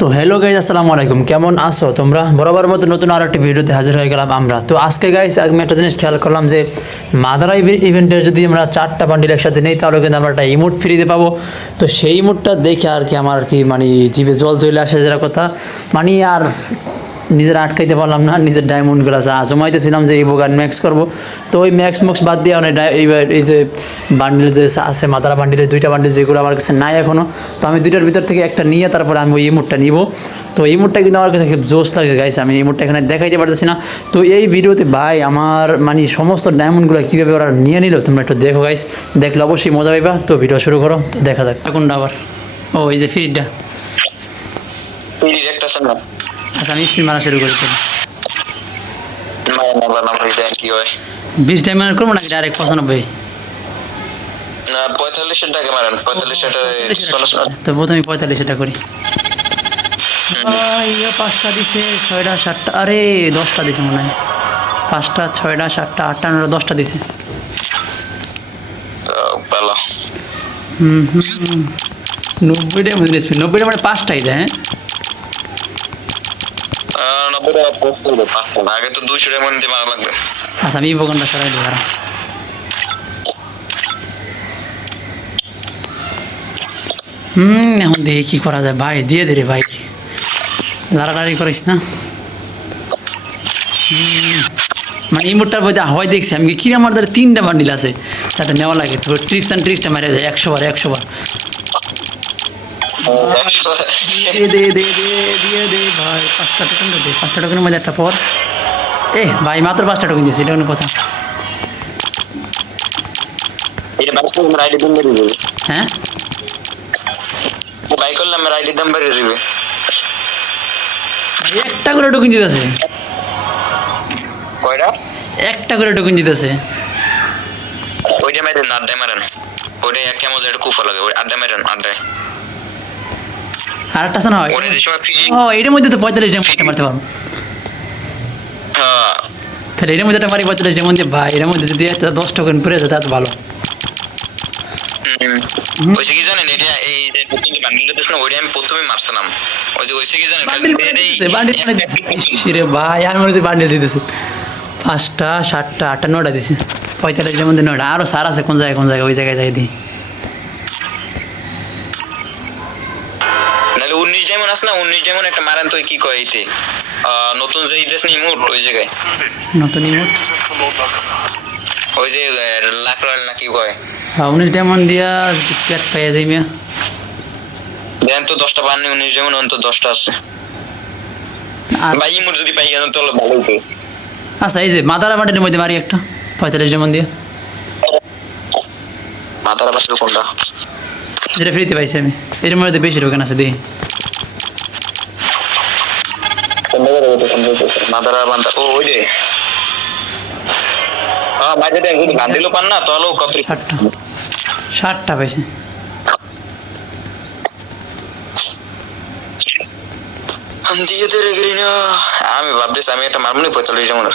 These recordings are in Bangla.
তো হ্যালো গাইজ আসসালামু আলাইকুম। কেমন আছো তোমরা? বরাবর মতো নতুন আর একটি ভিডিওতে হাজির হয়ে গেলাম আমরা। তো আজকে গাইজ আমি একটা জিনিস খেয়াল করলাম যে, মাদারা ইভেন্টের যদি আমরা চারটা বান্ডিল একসাথে নেই, তাহলে কিন্তু আমরা একটা ইমোট ফ্রিতে পাবো। তো সেই ইমোটটা দেখে আর কি আমার আর কি মানে জিভে জল চলে আসে যেটা কথা। মানে আর নিজের আটকাইতে পারলাম না নিজের ডায়মন্ডগুলো আছে। জমাইতেছিলাম যে এই বোগান ম্যাক্স করব। তো ওই ম্যাক্স মুক্স বাদ দিয়ে অনেক এই যে বান্ডিল যে আছে মাদারা বান্ডিলের দুইটা বান্ডিল যেগুলো আমার কাছে নাই এখনও তো আমি দুইটার ভিতর থেকে একটা নিয়ে তারপরে আমি ওই ইমোটটা নিব। তো এই মুডটা কিন্তু আমার কাছে খুব জোশ লাগে গাইছে আমি এই মুডটা এখানে দেখাইতে পারতেছি না। তো এই ভিডিওতে ভাই আমার মানে সমস্ত ডায়মন্ডগুলো কীভাবে ওরা নিয়ে নিল তোমরা একটু দেখো গাইস দেখলে অবশ্যই মজা পাইবা। তো ভিডিও শুরু করো তো দেখা যাক। কোনটা আবার। ও এই যে ফ্রিডটা পিড়ির একটা আচ্ছা আমি স্পিন মারা শুরু করি বিশ ডায়মন্ড করব নাকি ডাইরেক্ট পঁচানব্বই? না পঁয়তাল্লিশের টাকা মারেন। পঁয়তাল্লিশ তো প্রথমে পঁয়তাল্লিশ এটা করি পাঁচটা দিছে ছয়টা সাতটা আরে দশটা দিছে মনে হয়। পাঁচটা ছয়টা সাতটা আটটা নটা দশটা দিছে। হুম হুম। নব্বইটা মধ্যে নব্বইটা মানে পাঁচটাই দেয় হ্যাঁ? পোস্ট করব। পাঁচটা আগে তো দুইশো মারা লাগবে। আচ্ছা আমি সরাই দিই দাঁড়া। হুম এখন দেখি কি করা যায়। ভাই দিয়ে দে রে ভাই। লাড়ালাড়ি করিস না। মানে ইমোটটার মধ্যে হয় দেখছি। আমি কি আমার ধরে তিনটা বান্ডিল আছে? তাতে নেওয়া লাগে। তো ট্রিপস অ্যান্ড ট্রিক্সটা মেরে যায় একশো বার একশো বার। দে দে দে দে দিয়ে দে ভাই পাঁচটা টোকেন দে পাঁচটা টোকেনের মধ্যে একটা পর। এ ভাই মাত্র পাঁচটা টোকেন দিয়েছি এটা কোনো কথা। হ্যাঁ? বাইক করলে আমার আইডি দাম বেড়ে যাবে একটা করে টোকেন দিতেছে। কয়টা? একটা করে টোকেন দিতেছে। ওইটা মারেন আড্ডায় মারেন। ওইটা কেমন একটা কুফা লাগে ওই আড্ডায় মারেন আড্ডায়। আর একটা আছে না? হয় ও এটার মধ্যে তো পঁয়তাল্লিশ ডেমন মারতে পারব। হ্যাঁ। তাহলে এটার মধ্যে একটা মারি পঁয়তাল্লিশ ডেমন দিয়ে ভাই এটার মধ্যে যদি একটা দশ টোকেন পড়ে যায় তাহলে ভালো। হয়েছে কি জানেন এটা এই যে নতুন দেখুন ওইটা আমি প্রথমে মারছিলাম। ওই যে হয়েছে কি জানেন বান্ডিল করে দিতেছে, বান্ডিল করে দিতেছে। রে ভাই আর মনে বান্ডিল দিতেছে। পাঁচটা সাতটা আটটা নটা দিছে। পঁয়তাল্লিশ দিয়ে নটা আরও সার আছে কোন জায়গায় কোন জায়গায় ওই জায়গায় যাই দিই নাহলে উনিশ যেমন আছে না উনিশ যেমন একটা মারেন তো কি কয় নতুন যে মুট ওই জায়গায়। নতুন ইমোট? ওই যে লাখ রয়েল না কি কয়? উনিশ ডেমন দিয়া প্লেট পাইয়া যাই মিয়া দেন তো দশটা পাননি উনিশ যেমন অন্তত দশটা আছে। ভাই ইমুট যদি পাই গেলেন তাহলে ভালো হতো আচ্ছা এই যে মাদারা বান্ডিলের মধ্যে মারি একটা পঁয়তাল্লিশ ডেমন দিয়ে। মাথার পাশে কোনটা? যেটা ফ্রিতে পাইছি আমি। এর মধ্যে বেশি টোকেন আছে দেখি। মাথার বান্ধা ও ওই যে। হ্যাঁ মাঝে দেন যদি বান্ধিলও পান না তাহলেও কত ষাটটা। ষাটটা পাইছি দিয়ে দে রে গিরিনা আমি ভাবতেছি আমি একটা মারমুনি পঁয়তাল্লিশ যেমন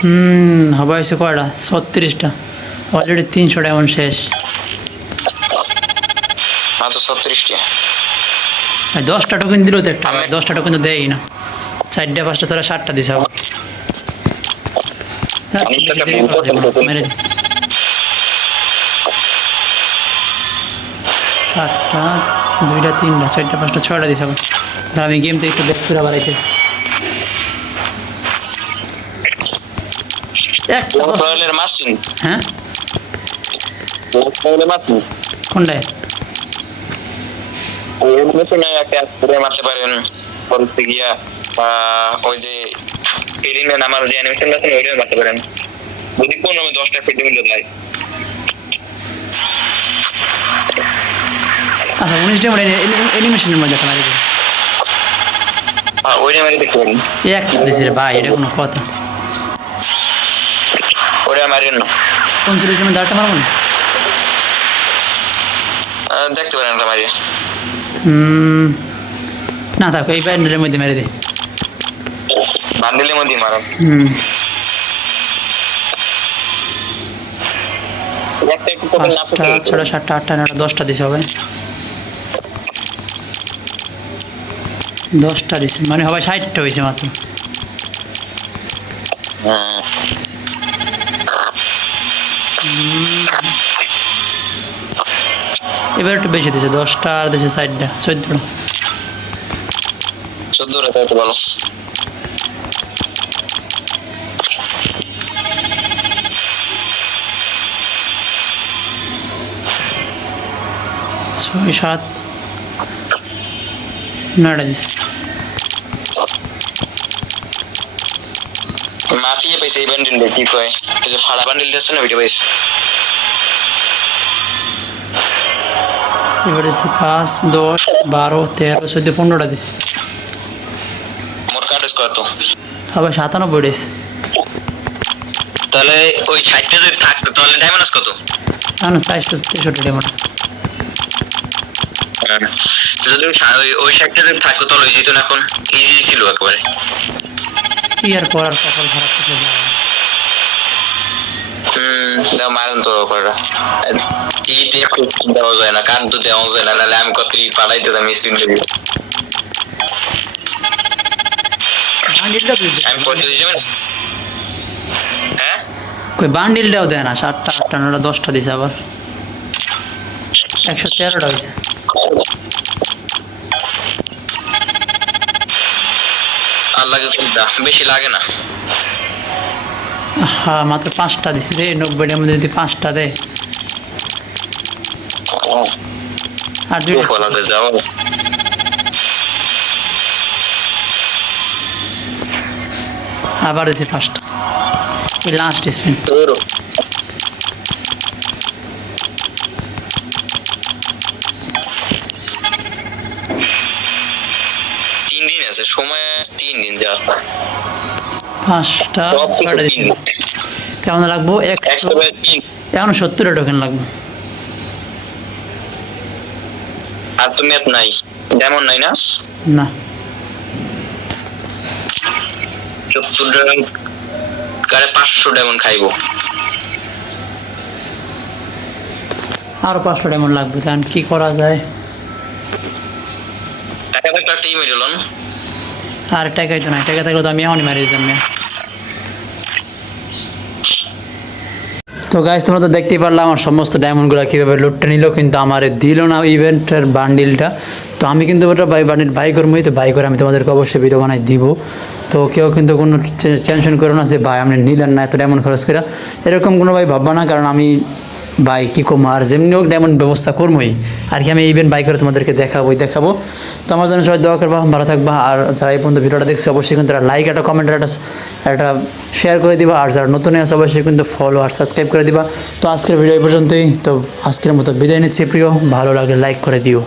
হুম হবে হয়েছে কয়টা? ছত্রিশটা। অলরেডি তিনশো ডায়মন্ড শেষ। মাত্র ছত্রিশটি। দশটা টোকেন দিলেও তো একটা দশটা টোকেন তো দেয়ই না। চারটা পাঁচটা তোরা ষাটটা দিছে আবার। হ্যাঁ, তো। সাতটা দুইটা তিনটা চারটা পাঁচটা ছয়টা দিছে আবার। আমি গেম থেকে একটু ব্যাক করে বাড়াইতে একটা হ্যাঁ? কোনটায়? ওই এমনিতে একটা করে মারতে পারেন পরে গিয়া ওই যে এলিমেন্ট আমার যে অ্যানিমেশন আছে ওইটা মারতে পারেন। যদি কোন আমি দশটা ফেটে মিলে দেয়। আচ্ছা অ্যানিমেশনের মধ্যে হ্যাঁ ওইটা মারি দেখতে পারেন। এই একটা ভাই এটা কোনো কথা। ওইটা মারেন না। আহ, দেখতে পারেন ওটা মারিয়ে হুম, না থাকো এই প্যান্ডেলের মধ্যে মেরে দিই বান্ডিলের মধ্যে মারেন হুম। পাঁচটা ছটা সাতটা আটটা নটা দশটা দিছে হবে। দশটা দিছে মানে হবে ষাটটা হয়েছে মাত্র। হুম। এবার একটু বেশি দিছে দশটা আর দিছে ষাটটা চোদ্দটা। চোদ্দ রেখা একটু ভালো। ছয় সাত নয়টা দিছে। মাফিয়া পাইছে এই বান্ডিল কি কয়? ফাড়া বান্ডিল আছে না ওইটা পাইছে। এবার পাঁচ দশ বারো তেরো চোদ্দ পনেরোটা তো। আবার সাতানব্বই দিছে। তাহলে ওই ষাটটা যদি থাকতো তাহলে ডায়মন্ড কত? সাইজটা তেষট্টি ডেমোটা যদি ওই ষাটটা যদি থাকতো তাহলে যেত না এখন ইজি ছিল একেবারে। কি আর করার কপাল খারাপ থেকে যাওয়া হুম মারেন তো করা ইতে খুব দেওয়া যায় না কান তো দেওয়া যায় না নাহলে আমি কত ই পাঠাই দিতাম মিসিং লেগে বান্ডিলটা দিছে আমি পঁয়ত্রিশ যাবেন হ্যাঁ? কই বান্ডিলটাও দেয় না সাতটা আটটা নটা দশটা দিছে আবার। একশো তেরোটা হয়েছে। লাগে বেশি লাগে না। হ্যাঁ মাত্র পাঁচটা দিছে রে নব্বইটার মধ্যে যদি পাঁচটা দেয়। আর দুই ফলাতে যাও। আবার দিছে পাঁচটা এই লাস্ট স্পিন তিন দিন আছে সময় তিন দিন যা। পাঁচটা সব ছয়টা দিন। কেমন লাগবো? একশো বাই এখন সত্তরটা টোকেন লাগবে। আর তো নাই নাই না? না। ড্রাগন কারে পাঁচশো ডায়মন্ড খাইবো। আরও পাঁচশো ডায়মন্ড লাগবে কারণ কি করা যায়? টাকা থাকলে না আর টাকাই তো নাই টাকা থাকলে তো আমি এখনই মারি দিতাম তো গাইজ তোমরা তো দেখতেই পারলাম আমার সমস্ত ডায়মন্ডগুলো কীভাবে লুটটা নিল, কিন্তু আমার দিল না ইভেন্টের বান্ডিলটা তো আমি কিন্তু ওটা বাই বান্ডিল বাই করবোই, তো বাই করে আমি তোমাদেরকে অবশ্যই ভিডিও বানাই দিব। তো কেউ কিন্তু কোনো টেনশন করো না যে, ভাই, আপনি নিলেন না এত ডায়মন্ড খরচ করে এরকম কোনো ভাই ভাববা না, কারণ আমি বাই কী করব আর যেমনি হোক ডায়মন্ড ব্যবস্থা করবোই। আর কি আমি ইভেন্ট বাই করে তোমাদেরকে দেখাবোই, দেখাবো। তো আমার জন্য সবাই দোয়া করবা, ভালো থাকবা। আর যারা এই পর্যন্ত ভিডিওটা দেখছে, অবশ্যই কিন্তু একটা লাইক একটা কমেন্ট একটা একটা শেয়ার করে দিবা। আর যারা নতুন আছে, অবশ্যই কিন্তু ফলো আর সাবস্ক্রাইব করে দিবা। তো আজকের ভিডিও এই পর্যন্তই। তো আজকের মতো বিদায় নিচ্ছি, প্রিয়। ভালো লাগলে লাইক করে দিও।